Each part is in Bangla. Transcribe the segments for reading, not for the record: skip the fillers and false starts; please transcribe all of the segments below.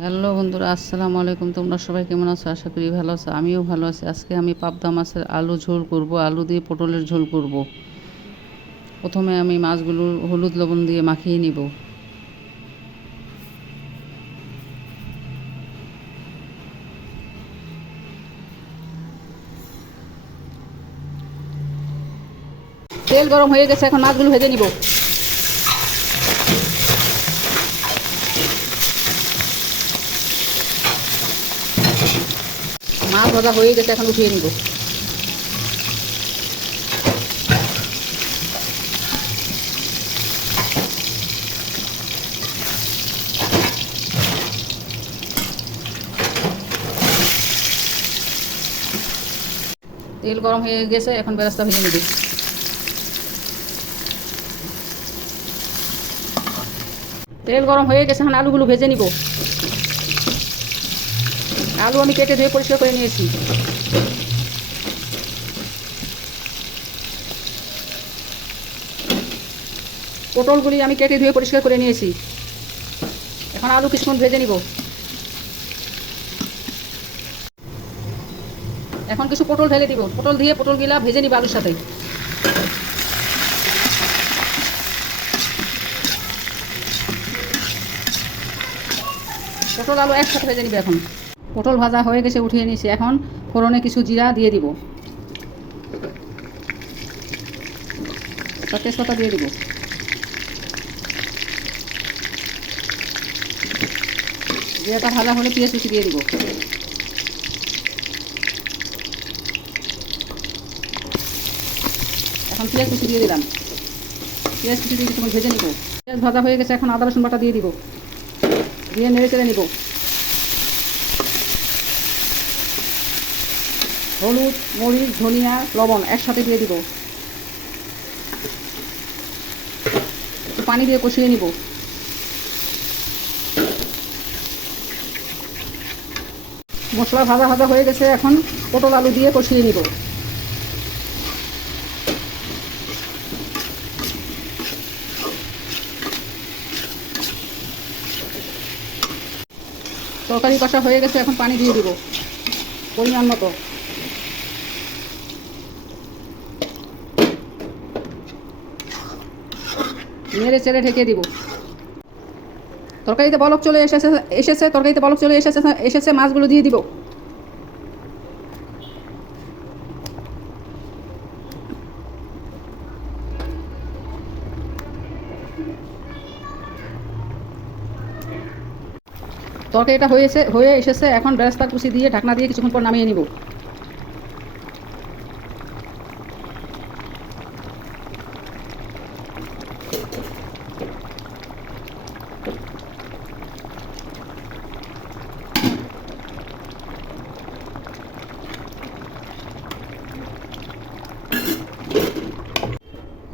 হ্যালো বন্ধুরা, আসসালামু আলাইকুম। তোমরা সবাই কেমন আছো? আশা করি ভালো আছো। আমিও ভালো আছি। আজকে আমি পাবদা মাছের আলু ঝোল করব, আলু দিয়ে পটলের ঝোল করব। প্রথমে আমি মাছগুলো হলুদ লবণ দিয়ে মাখিয়ে নিব। তেল গরম হয়ে গেছে, এখন মাছগুলো ভেজে নিব। মাছ ভাজা হয়ে গেছে, এখন উঠিয়ে নিব। তেল গরম হয়ে গেছে, এখন বেরেস্তা ভেজে নিব। তেল গরম হয়ে গেছে, এখন আলুগুলো ভেজে নিব। আলু আমি কেটে ধুয়ে পরিষ্কার করে নিয়েছি। পটলগুলি আমি কেটে ধুয়ে পরিষ্কার করে নিয়েছি। এখন আলু কিছুক্ষণ ভেজে নিব। এখন কিছু পটল ঢেলে দিব। পটল দিয়ে পটলগুলা ভেজে নিব আলুর সাথে। পটল আলু একসাথে ভেজে নিবে। এখন পটল ভাজা হয়ে গেছে, উঠিয়ে নিয়েছি। এখন ফোড়নে কিছু জিরা দিয়ে দিব, তেজপাতা দিয়ে দিব। জিরাটা ভাজা হলে পেঁয়াজ কুচি দিয়ে দিব। এখন পেঁয়াজ কুচি দিয়ে দিলাম। পেঁয়াজ কুচি দিয়ে কিছুক্ষণ ভেজে নিব। পেঁয়াজ ভাজা হয়ে গেছে, এখন আদা রসুন বাটা দিয়ে দিব। দিয়ে নেড়ে চেড়ে নিব। হলুদ, মরিচ, ধনিয়া, লবণ একসাথে দিয়ে দিব। একটু পানি দিয়ে কষিয়ে নিব। মশলা ভাজা ভাজা হয়ে গেছে, এখন পটল আলু দিয়ে কষিয়ে নিব। তরকারি কষা হয়ে গেছে, এখন পানি দিয়ে দিব পরিমাণ মতো। নেড়ে চেড়ে ঢেকে দিব। তরকারিতে বলক চলে এসেছে তরকারিতে বলক চলে এসেছে মাছগুলো দিয়ে দিব। তরকারিটা হয়ে এসেছে, এখন বেরেস্তা কুচি দিয়ে ঢাকনা দিয়ে কিছুক্ষণ পর নামিয়ে নিব।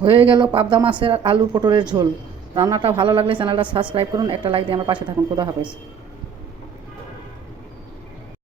হয়ে গেল পাবদা মাছের আলু পটলের ঝোল। রান্নাটা ভালো লাগলে চ্যানেলটা সাবস্ক্রাইব করুন, একটা লাইক দিয়ে আমার পাশে থাকুন। খোদা হাফেজ।